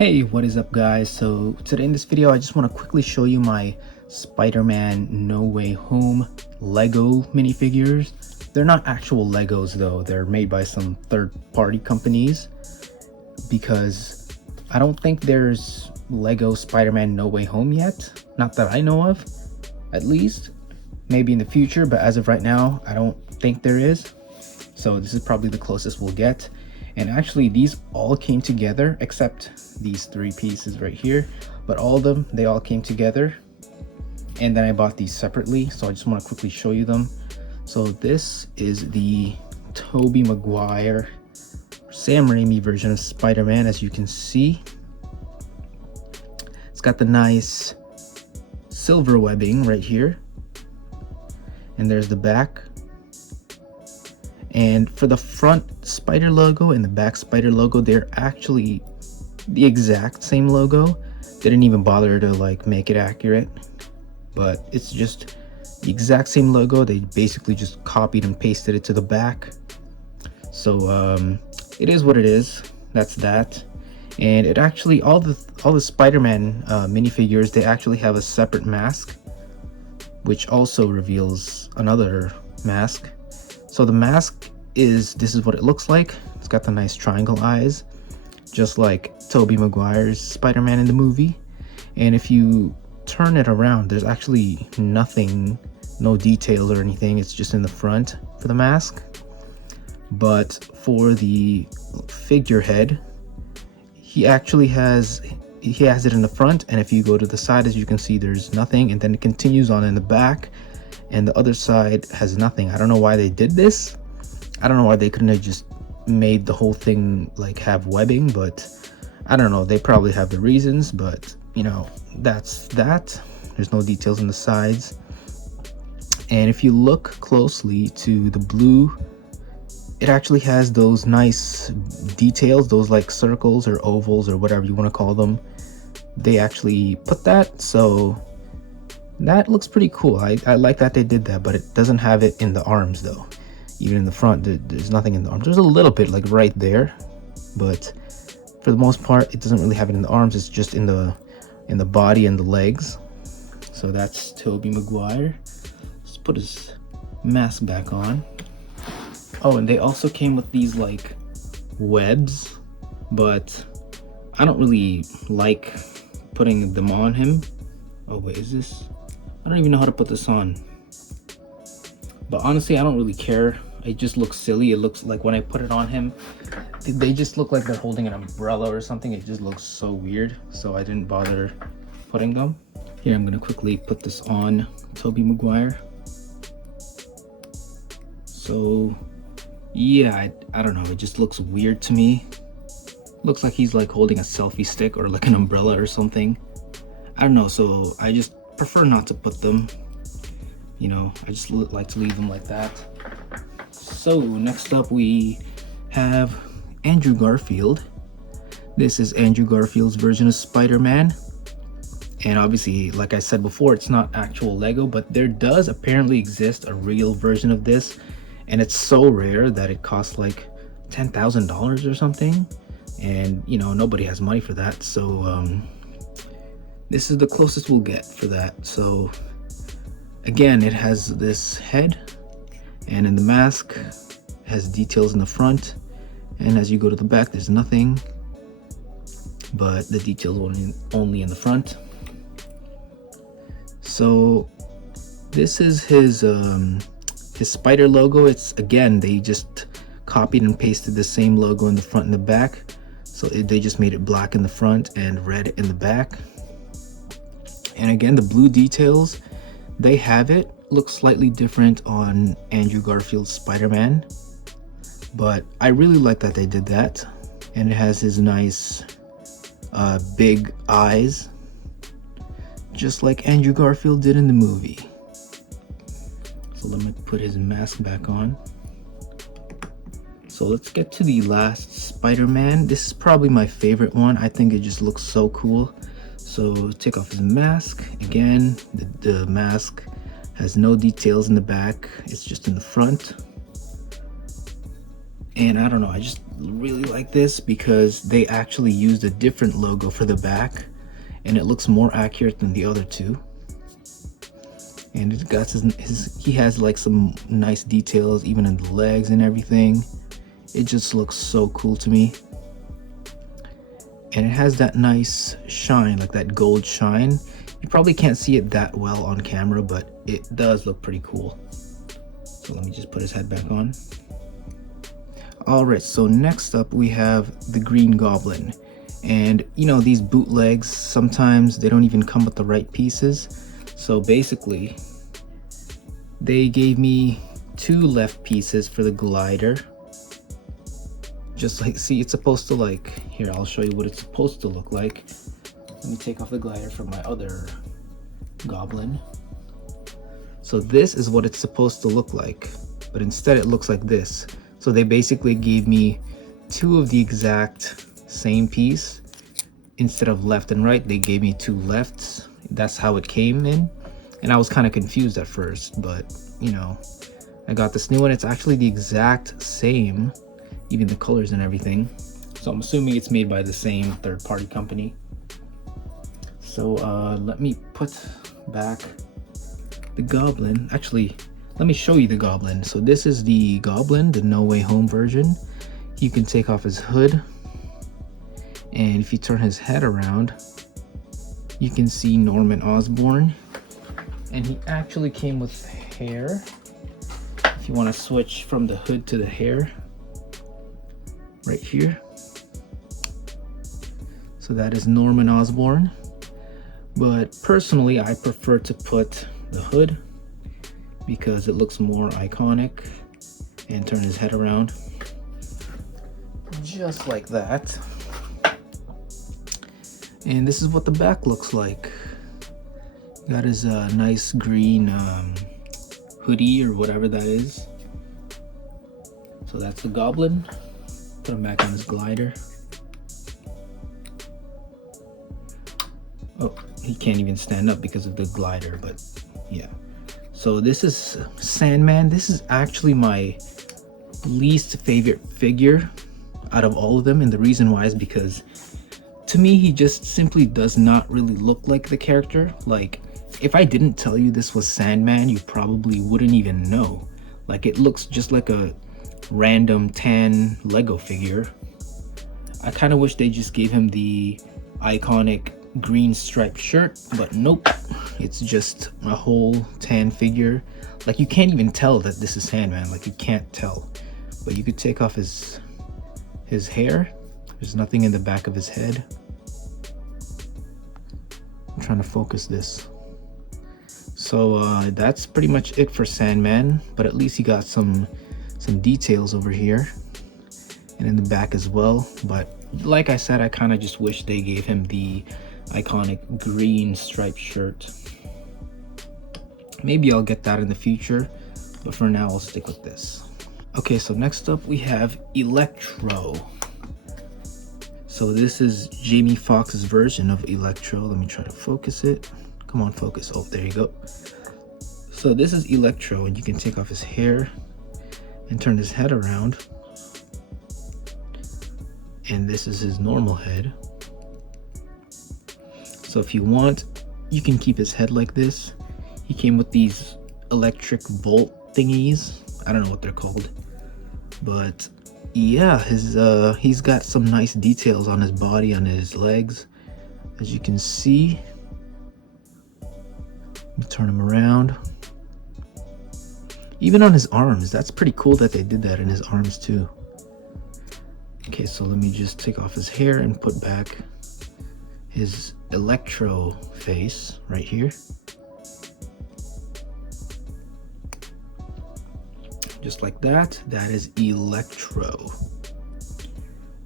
Hey, what is up guys? So today in this video I just want to quickly show you my Spider-Man No Way Home Lego minifigures. They're not actual Legos though, they're made by some third-party companies because I don't think there's Lego Spider-Man No Way Home yet, not that I know of, at least. Maybe in the future, but as of right now I don't think there is. So this is probably the closest we'll get. And actually these all came together except these three pieces right here, but all of them, they all came together. And then I bought these separately, so I just want to quickly show you them. So this is the Toby Maguire Sam Raimi version of Spider-Man. As you can see, it's got the nice silver webbing right here, and there's the back. And for the front spider logo and the back spider logo, they're actually the exact same logo. They didn't even bother to like make it accurate, but it's just the exact same logo. They basically just copied and pasted it to the back. So it is what it is. That's that. And it actually, all the Spider-Man minifigures, they actually have a separate mask, which also reveals another mask. So the mask this is what it looks like. It's got the nice triangle eyes, just like Tobey Maguire's Spider-Man in the movie. And if you turn it around, there's actually nothing, no details or anything. It's just in the front for the mask. But for the figurehead, he actually has it in the front, and if you go to the side, as you can see, there's nothing, and then it continues on in the back. And the other side has nothing. I don't know why they did this. I don't know why they couldn't have just made the whole thing like have webbing, but I don't know. They probably have the reasons, but you know, that's that. There's no details on the sides. And if you look closely to the blue, it actually has those nice details, those like circles or ovals or whatever you want to call them. They actually put that, so that looks pretty cool. I like that they did that, but it doesn't have it in the arms though. Even in the front, there's nothing in the arms. There's a little bit like right there, but for the most part, it doesn't really have it in the arms. It's just in the body and the legs. So that's Tobey Maguire. Let's put his mask back on. Oh, and they also came with these like webs, but I don't really like putting them on him. Oh wait, is this? I don't even know how to put this on. But honestly, I don't really care. It just looks silly. It looks like when I put it on him, they just look like they're holding an umbrella or something. It just looks so weird. So I didn't bother putting them. Here, I'm gonna quickly put this on Tobey Maguire. So yeah, I don't know. It just looks weird to me. Looks like he's like holding a selfie stick or like an umbrella or something. I don't know. So I just prefer not to put them. You know, I just like to leave them like that. So next up we have Andrew Garfield. This is Andrew Garfield's version of Spider-Man. And obviously, like I said before, it's not actual Lego, but there does apparently exist a real version of this. And it's so rare that it costs like $10,000 or something. And you know, nobody has money for that. So this is the closest we'll get for that. So again, it has this head, and in the mask has details in the front, and as you go to the back, there's nothing, but the details only in the front. So this is his spider logo. It's again, they just copied and pasted the same logo in the front and the back. So they just made it black in the front and red in the back. And again, the blue details, they have it. Looks slightly different on Andrew Garfield's Spider-Man, but I really like that they did that. And it has his nice big eyes, just like Andrew Garfield did in the movie. So let me put his mask back on. So let's get to the last Spider-Man. This is probably my favorite one. I think it just looks so cool. So take off his mask. Again, the mask has no details in the back. It's just in the front. And I don't know, really like this because they actually used a different logo for the back, and it looks more accurate than the other two. And it got he has like some nice details even in the legs and everything. It just looks so cool to me. And it has that nice shine, like that gold shine. You probably can't see it that well on camera, but it does look pretty cool. So let me just put his head back on. Alright, so next up we have the Green Goblin. And you know, these bootlegs, sometimes they don't even come with the right pieces. So basically, they gave me 2 left pieces for the glider. Just like, see, it's supposed to like, here, I'll show you what it's supposed to look like. Let me take off the glider from my other Goblin. So this is what it's supposed to look like, but instead it looks like this. So they basically gave me 2 of the exact same piece. Instead of left and right, they gave me 2 lefts. That's how it came in. And I was kind of confused at first, but you know, I got this new one. It's actually the exact same, even the colors and everything. So I'm assuming it's made by the same third-party company. So let me put back the Goblin. Actually, let me show you the Goblin. So this is the Goblin, the No Way Home version. You can take off his hood, and if you turn his head around, you can see Norman Osborn. And he actually came with hair. If you want to switch from the hood to the hair, right here. So that is Norman Osborn. But personally, I prefer to put the hood because it looks more iconic. And turn his head around. Just like that. And this is what the back looks like. Got his nice green hoodie or whatever that is. So that's the Goblin. Put him back on his glider. Oh, he can't even stand up because of the glider, but yeah. So this is Sandman. This is actually my least favorite figure out of all of them, and the reason why is because to me he just simply does not really look like the character. Like, if I didn't tell you this was Sandman, you probably wouldn't even know. Like, it looks just like a random tan Lego figure. I kind of wish they just gave him the iconic green striped shirt, but nope, it's just a whole tan figure. Like, you can't even tell that this is Sandman. Like, you can't tell. But you could take off his hair. There's nothing in the back of his head. I'm trying to focus this. So that's pretty much it for Sandman, but at least he got some details over here and in the back as well. But like I said, I kind of just wish they gave him the iconic green striped shirt. Maybe I'll get that in the future, but for now I'll stick with this. Okay, so next up we have Electro. So this is Jamie Foxx's version of Electro. Let me try to focus it. Come on, focus. Oh, there you go. So this is Electro, and you can take off his hair and turn his head around. And this is his normal head. So if you want, you can keep his head like this. He came with these electric bolt thingies. I don't know what they're called. But yeah, he's got some nice details on his body, on his legs. As you can see. Turn him around. Even on his arms, that's pretty cool that they did that in his arms too. Okay, so let me just take off his hair and put back his Electro face right here. Just like that. That is Electro.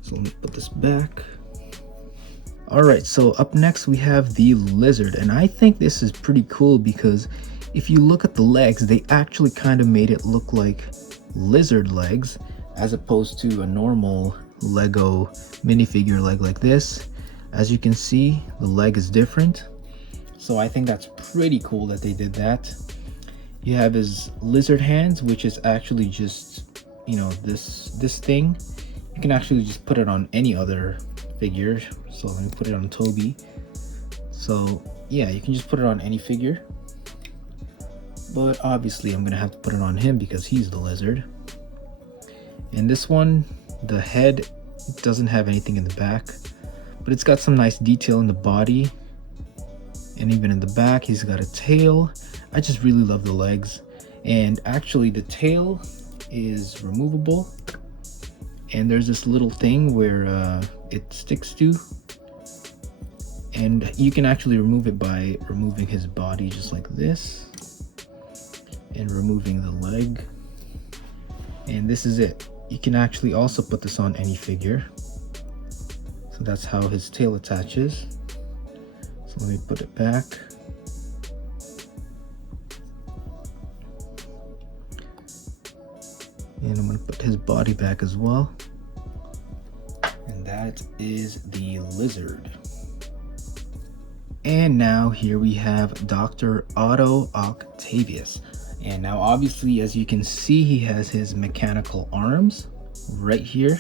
So let me put this back. Alright, so up next we have the Lizard, and I think this is pretty cool because if you look at the legs, they actually kind of made it look like lizard legs as opposed to a normal Lego minifigure leg like this. As you can see, the leg is different, so I think that's pretty cool that they did that. You have his lizard hands, which is actually just, you know, this thing. You can actually just put it on any other figure. So let me put it on Toby. So yeah, you can just put it on any figure. But obviously I'm gonna have to put it on him because he's the lizard. And this one, the head doesn't have anything in the back, but it's got some nice detail in the body. And even in the back, he's got a tail. I just really love the legs. And actually the tail is removable. And there's this little thing where it sticks to. And you can actually remove it by removing his body just like this. And removing the leg. And this is it. You can actually also put this on any figure. So that's how his tail attaches. So let me put it back. And I'm going to put his body back as well. And that is the lizard. And now here we have Dr. Otto Octavius. And now obviously, as you can see, he has his mechanical arms right here.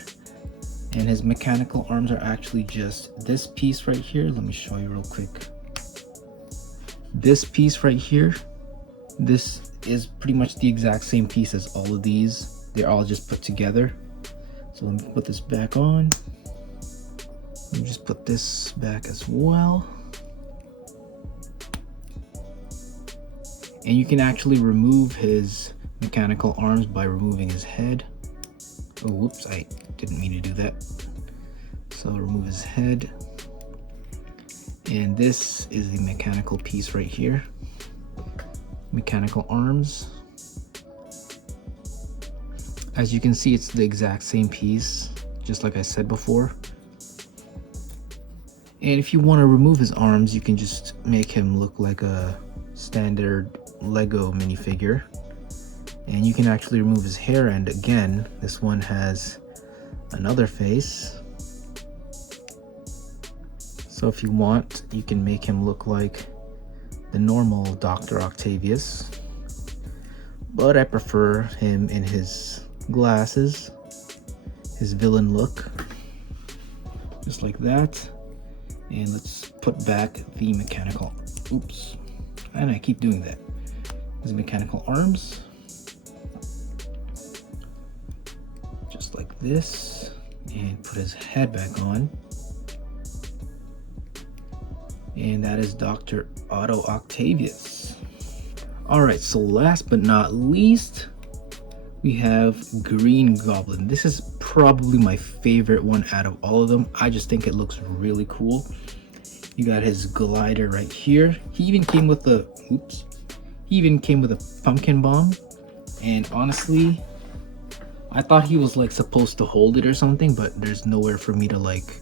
And his mechanical arms are actually just this piece right here. Let me show you real quick. This piece right here, this is pretty much the exact same piece as all of these. They're all just put together. So let me put this back on. Let me just put this back as well. And you can actually remove his mechanical arms by removing his head. Oh, whoops, I didn't mean to do that. So remove his head. And this is the mechanical piece right here. Mechanical arms. As you can see, it's the exact same piece, just like I said before. And if you want to remove his arms, you can just make him look like a standard Lego minifigure. And you can actually remove his hair, and again, this one has another face. So if you want, you can make him look like the normal Dr. Octavius. But I prefer him in his glasses, his villain look, just like that. And let's put back the mechanical, oops, and I keep doing that. His mechanical arms, just like this, and put his head back on. And that is Dr. Otto Octavius. All right, so last but not least, we have Green Goblin. This is probably my favorite one out of all of them. I just think it looks really cool. You got his glider right here. He even came with a, oops, he even came with a pumpkin bomb. And honestly, I thought he was like supposed to hold it or something, but there's nowhere for me to like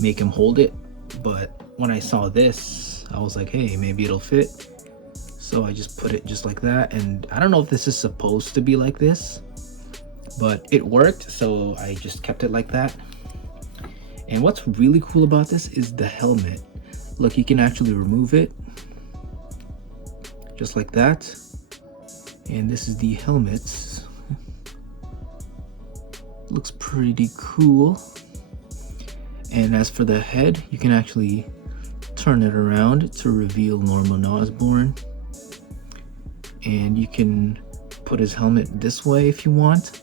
make him hold it. But when I saw this, I was like, hey, maybe it'll fit. So I just put it just like that. And I don't know if this is supposed to be like this, but it worked, so I just kept it like that. And what's really cool about this is the helmet. Look, you can actually remove it just like that. And this is the helmet. Looks pretty cool. And as for the head, you can actually turn it around to reveal Norman Osborn. And you can put his helmet this way if you want,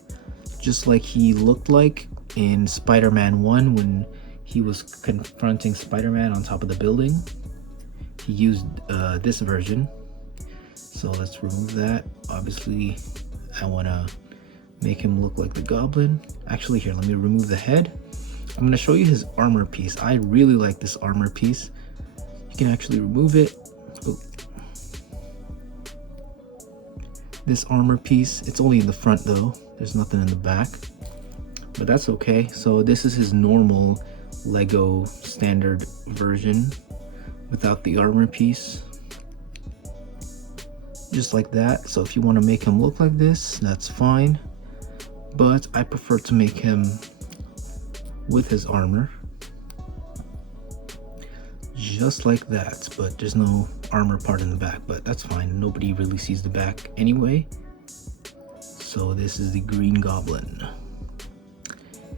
just like he looked like in Spider-Man 1 when he was confronting Spider-Man on top of the building. He used this version. So let's remove that. Obviously, I want to make him look like the Goblin. Actually, here, let me remove the head. I'm going to show you his armor piece. I really like this armor piece. You can actually remove it. Oh. This armor piece, it's only in the front though. There's nothing in the back, but that's okay. So this is his normal Lego standard version without the armor piece. Just like that. So if you want to make him look like this, that's fine. But I prefer to make him with his armor. Just like that, but there's no armor part in the back, but that's fine. Nobody really sees the back anyway. So this is the Green Goblin.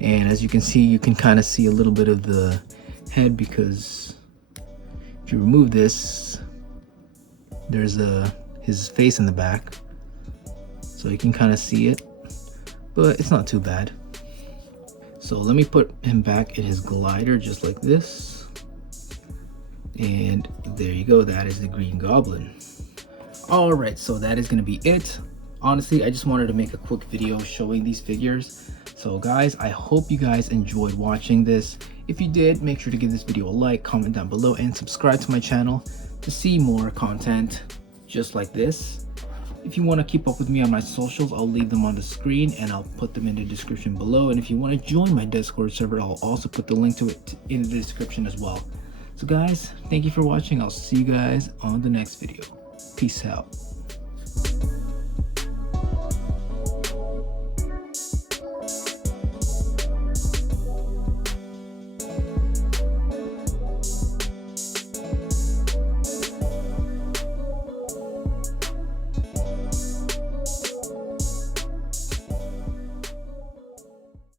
And as you can see, you can kind of see a little bit of the head, because if you remove this, there's his face in the back, so you can kind of see it, but it's not too bad. So let me put him back in his glider just like this, and there you go. That is the Green Goblin. All right, so that is gonna be it. Honestly, I just wanted to make a quick video showing these figures. So guys, I hope you guys enjoyed watching this. If you did, make sure to give this video a like, comment down below, and subscribe to my channel to see more content just like this. If you want to keep up with me on my socials, I'll leave them on the screen and I'll put them in the description below. And if you want to join my Discord server, I'll also put the link to it in the description as well. So guys, thank you for watching. I'll see you guys on the next video. Peace out.